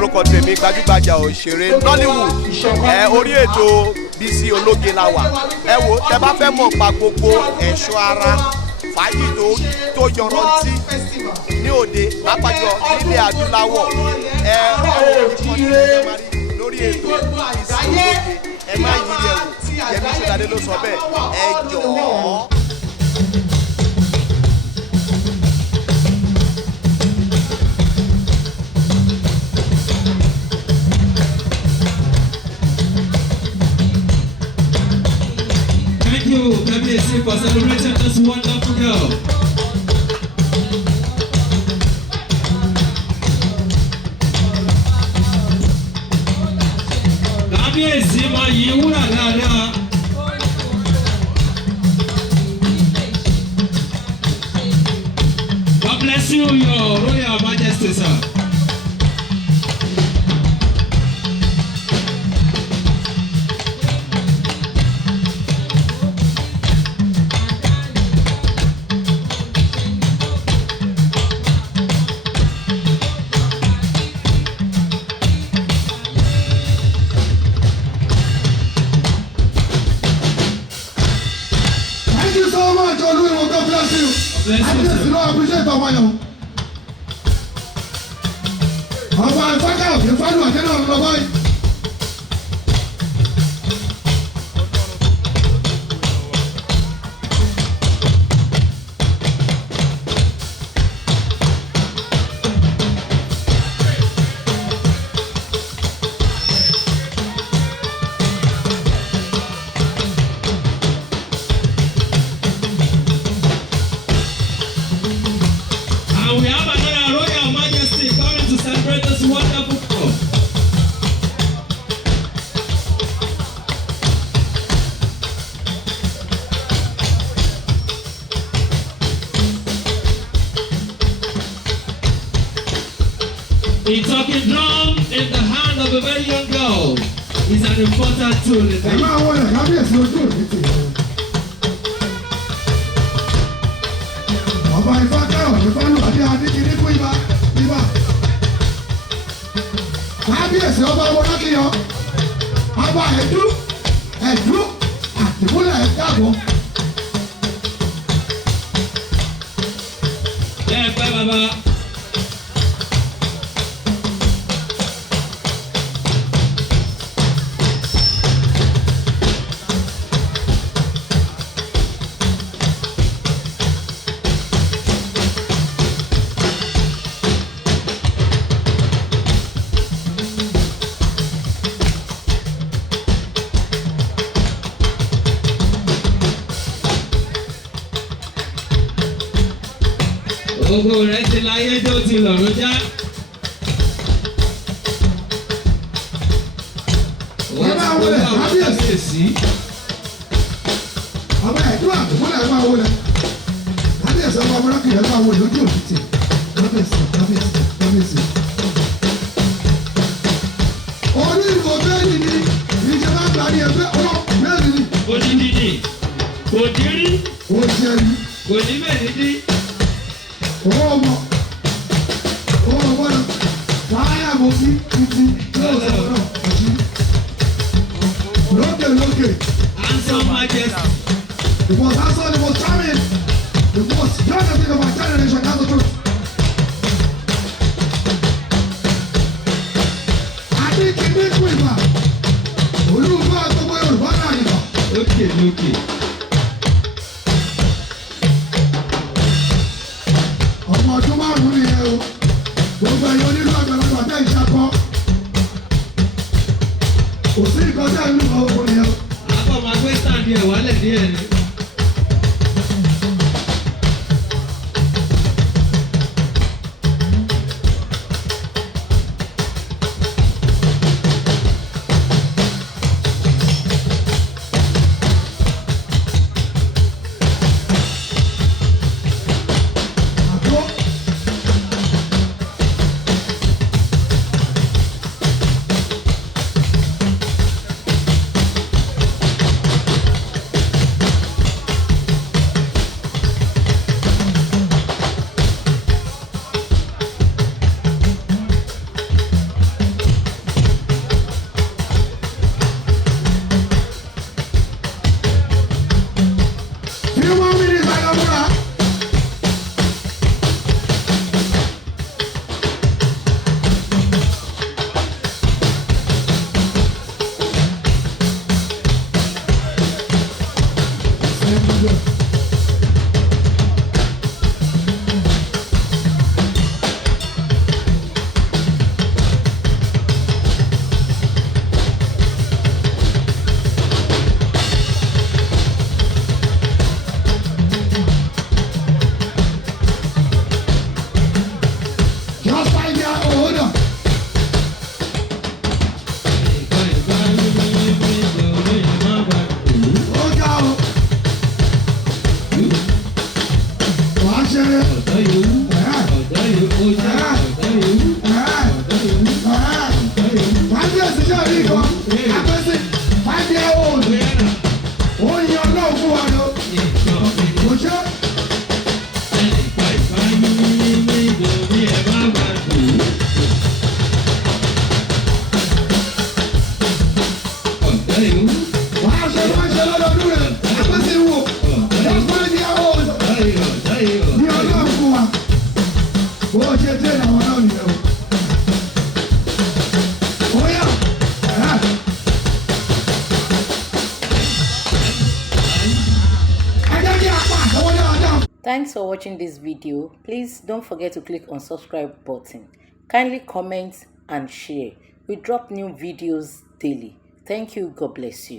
lórúkọ tèmi gbajúgbajà òṣèré Nollywood orí ètò Bisi Ologe la wà. Ẹ wo tẹ bá fẹ́ mọ̀ pa gbogbo ẹ̀ṣọ́ ara fàájì tó yọrantí ní òde pápájọ nílẹ̀ adúláwọ̀ lórí ètò Bisi Ologe ẹ má yí yẹ̀ wò Yẹmí Ṣọdádé ló sọ bẹ́ẹ̀ ẹ jọ̀ọ́. Thank you, Bisi, for celebrating this wonderful girl. Bisi, ma yí wúrà dáadáa. God bless you, your Royal Majesty, sir. I just don't appreciate the one. How about if I do a general boy? We have another Royal Majesty coming to celebrate this wonderful club. A talking drum in the hand of a very young girl is an important tool in the Ọba Ifá káyọ̀ Ifá lù àdé adékiní fún ibà. Kábíyèsí ọba Ọmọlákìyọ, ọba ẹ̀dú àtìmúlẹ̀ ẹ̀dàgbọ́. Ẹ pẹ́ bàbá. Gbogbo rẹ̀ ti láyé tó ti lọ̀rọ̀ já. Ẹ máa wọlé kábíyèsí. Ọba ẹ̀dúrà àtúmọ̀lẹ̀ ẹ máa wọlé. Kábíyèsí ọba Ọmọlákìyọ ẹ máa wọlé lójú òkìtì. Kábíyèsí. Orí ìwò bẹ́ẹ̀ni ni ìjọba àgbà ni ẹgbẹ́ ọlọ́ bẹ́ẹ̀ni ni. Odidi ni, kò dírí, Ó jẹ́ ni. kò ní bẹ̀rẹ̀ ní. Owó ọmọ náà wáyà mo sí títí lọ́wọ́ náà ọ̀sí. Lókè. Handsome Majesty. The most handsome, the most charming, the most young thing of our generation, that's the truth. Adékiní kú ìgbà, olúfọ́ àtọ́gbọ́ Yorùbá náà yìí. Lókè. Ọmọ ọdún márùn-ún ni ẹ o, gbogbo ẹ̀yọ́ nínú àgbàlagbà tẹ̀ ìṣàkọ́. Kò sí ìkọjá ìlú ọkùnrin yẹn o. Àbọ̀ máa gbé sáàdì ẹ̀ wálẹ̀ díẹ̀ ni. Thanks for watching this video. Please don't forget to click on subscribe button. Kindly comment and share. We drop new videos daily. Thank you. God bless you.